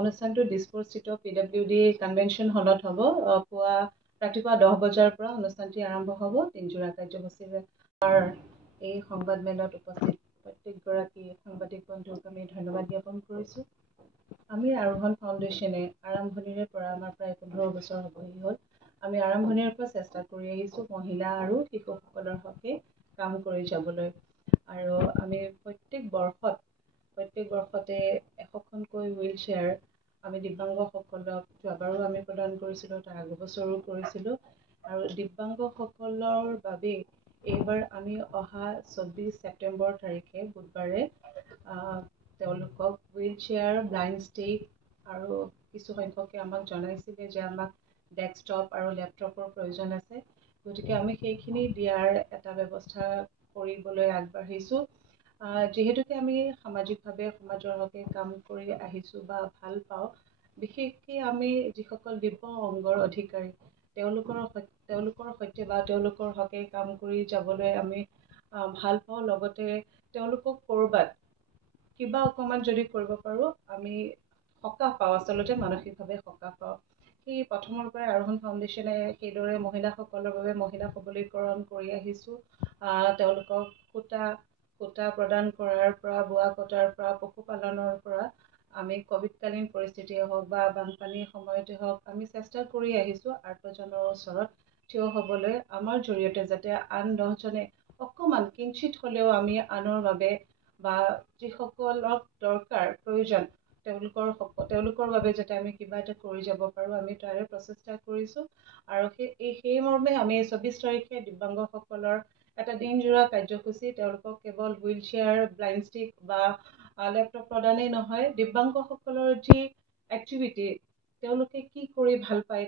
অনুষ্ঠানটো দিছপুৰস্থিত PWD convention হলত হ'ব। ৰাতিপুৱা 10 বজাৰ পৰা অনুষ্ঠানটি আৰম্ভ হ'ব। 3 জোৰা কাৰ্যসূচীৰে এই সংবাদ মেলত উপস্থিত প্ৰত্যেকগৰাকী সাংবাদিক বন্ধুক আমি ধন্যবাদ জ্ঞাপন কৰিছোঁ। আমি আৰোহণ ফাউণ্ডেশ্যনে আৰম্ভণিৰে পৰা আমাৰ প্ৰায় 15 বছৰ হ'বহি হ'ল। আমি আৰম্ভণিৰ পৰা চেষ্টা কৰি আহিছোঁ মহিলা আৰু শিশুসকলৰ হকে কাম কৰি যাবলৈ। আৰু আমি প্ৰত্যেক বৰ্ষতে 100খনকৈ হুইল চেয়াৰ আমি দিব্যাংগসকলক যোৱাবাৰো আমি প্ৰদান কৰিছিলোঁ, তাৰ আগৰ বছৰো কৰিছিলোঁ। আৰু দিব্যাংগসকলৰ বাবে এইবাৰ আমি অহা 24 ছেপ্টেম্বৰ তাৰিখে বুধবাৰে তেওঁলোকক হুইল চেয়াৰ, ব্লাইণ্ড ষ্টিক আৰু কিছু সংখ্যকে আমাক জনাইছিলে যে আমাক ডেস্কটপ আৰু লেপটপৰ প্ৰয়োজন আছে। গতিকে আমি সেইখিনি দিয়াৰ এটা ব্যৱস্থা কৰিবলৈ আগবাঢ়িছোঁ। যিহেতুকে আমি সামাজিকভাৱে সমাজৰ হকে কাম কৰি আহিছোঁ বা ভাল পাওঁ, বিশেষকৈ আমি যিসকল দিব্য অংগৰ অধিকাৰী তেওঁলোকৰ সৈতে বা তেওঁলোকৰ হকে কাম কৰি যাবলৈ আমি ভাল পাওঁ। লগতে তেওঁলোকক ক'ৰবাত কিবা অকণমান যদি কৰিব পাৰোঁ আমি সকাহ পাওঁ, আচলতে মানসিকভাৱে সকাহ পাওঁ। সেই প্ৰথমৰ পৰাই আৰোহণ ফাউণ্ডেশ্যনে সেইদৰে মহিলাসকলৰ বাবে মহিলা সবলীকৰণ কৰি আহিছোঁ। তেওঁলোকক সূতা প্ৰদান কৰাৰ পৰা, বোৱা কটাৰ পৰা, পশুপালনৰ পৰা আমি ক'ভিডকালীন পৰিস্থিতিয়ে হওক বা বানপানীৰ সময়তে হওক আমি চেষ্টা কৰি আহিছোঁ আৰ্তজনৰ ওচৰত থিয় হ'বলৈ, আমাৰ জৰিয়তে যাতে আন 10জনে অকণমান কিঞ্চিত হ'লেও আমি আনৰ বাবে বা যিসকলক দৰকাৰ প্ৰয়োজন তেওঁলোকৰ বাবে যাতে আমি কিবা এটা কৰি যাব পাৰোঁ, আমি তাৰে প্ৰচেষ্টা কৰিছোঁ। আৰু সেই মৰ্মে আমি 24 তাৰিখে দিব্যাংগসকলৰ এটা দিনজোৰা কাৰ্যসূচী, তেওঁলোকক কেৱল হুইল চেয়াৰ, ব্লাইণ্ড ষ্টিক বা লেপটপ প্ৰদানেই নহয়, দিব্যাংগসকলৰ যি এক্টিভিটি, তেওঁলোকে কি কৰি ভাল পায়,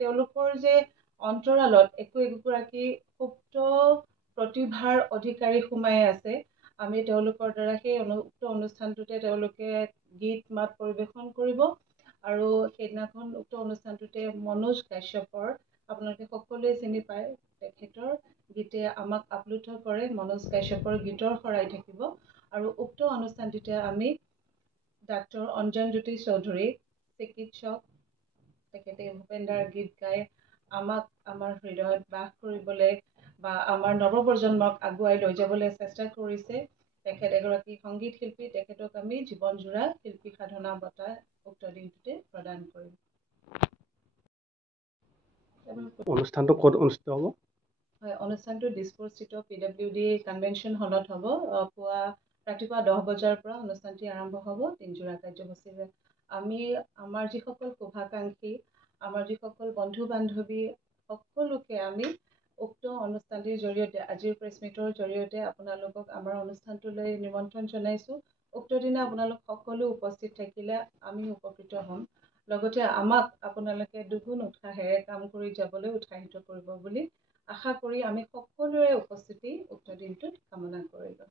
তেওঁলোকৰ যে অন্তৰালত একোগৰাকী সুপ্ত প্ৰতিভাৰ অধিকাৰী সোমাই আছে। আমি তেওঁলোকৰ দ্বাৰা সেই উক্ত অনুষ্ঠানটোতে তেওঁলোকে গীত মাত পৰিৱেশন কৰিব। আৰু সেইদিনাখন উক্ত অনুষ্ঠানটোতে মনোজ কাশ্যপৰ, আপোনালোকে সকলোৱে চিনি পায়, তেখেতৰ গীতে আমাক আপ্লুত কৰে। মনোজ কাশ্যপৰ গীতৰ শৰাই থাকিব। আৰু উক্ত অনুষ্ঠানটোতে আমি ডাক্তৰ অঞ্জনজ্যোতি চৌধুৰী, চিকিৎসক, তেখেতে ভূপেন্দাৰ গীত গাই আমাক আমাৰ হৃদয়ত বাস কৰিবলৈ বা আমাৰ নৱপ্ৰজন্মক আগুৱাই লৈ যাবলৈ চেষ্টা কৰিছে। তেখেত এগৰাকী সংগীত শিল্পী, তেখেতক আমি জীৱনজোৰা শিল্পী সাধনা বঁটা উক্ত দিনটোতে প্ৰদান কৰিম। অনুষ্ঠানটো ক'ত অনুষ্ঠিত হ'ব? হয়, অনুষ্ঠানটো দিছপুৰস্থিত PWD কনভেনশ্যন হলত হ'ব। ৰাতিপুৱা 10 বজাৰ পৰা অনুষ্ঠানটি আৰম্ভ হ'ব 3 জোৰা কাৰ্যসূচীৰে। আমি আমাৰ যিসকল শুভাকাংক্ষী, আমাৰ যিসকল বন্ধু বান্ধৱী সকলোকে আমি উক্ত অনুষ্ঠানটিৰ জৰিয়তে, আজিৰ প্ৰেছ মিটৰ জৰিয়তে আপোনালোকক আমাৰ অনুষ্ঠানটোলৈ নিমন্ত্ৰণ জনাইছোঁ। উক্ত দিনা আপোনালোক সকলো উপস্থিত থাকিলে আমি উপকৃত হ'ম। লগতে আমাক আপোনালোকে দুগুণ উৎসাহেৰে কাম কৰি যাবলৈ উৎসাহিত কৰিব বুলি আশা কৰি আমি সকলোৰে উপস্থিতি উক্ত দিনটোত কামনা কৰিলোঁ।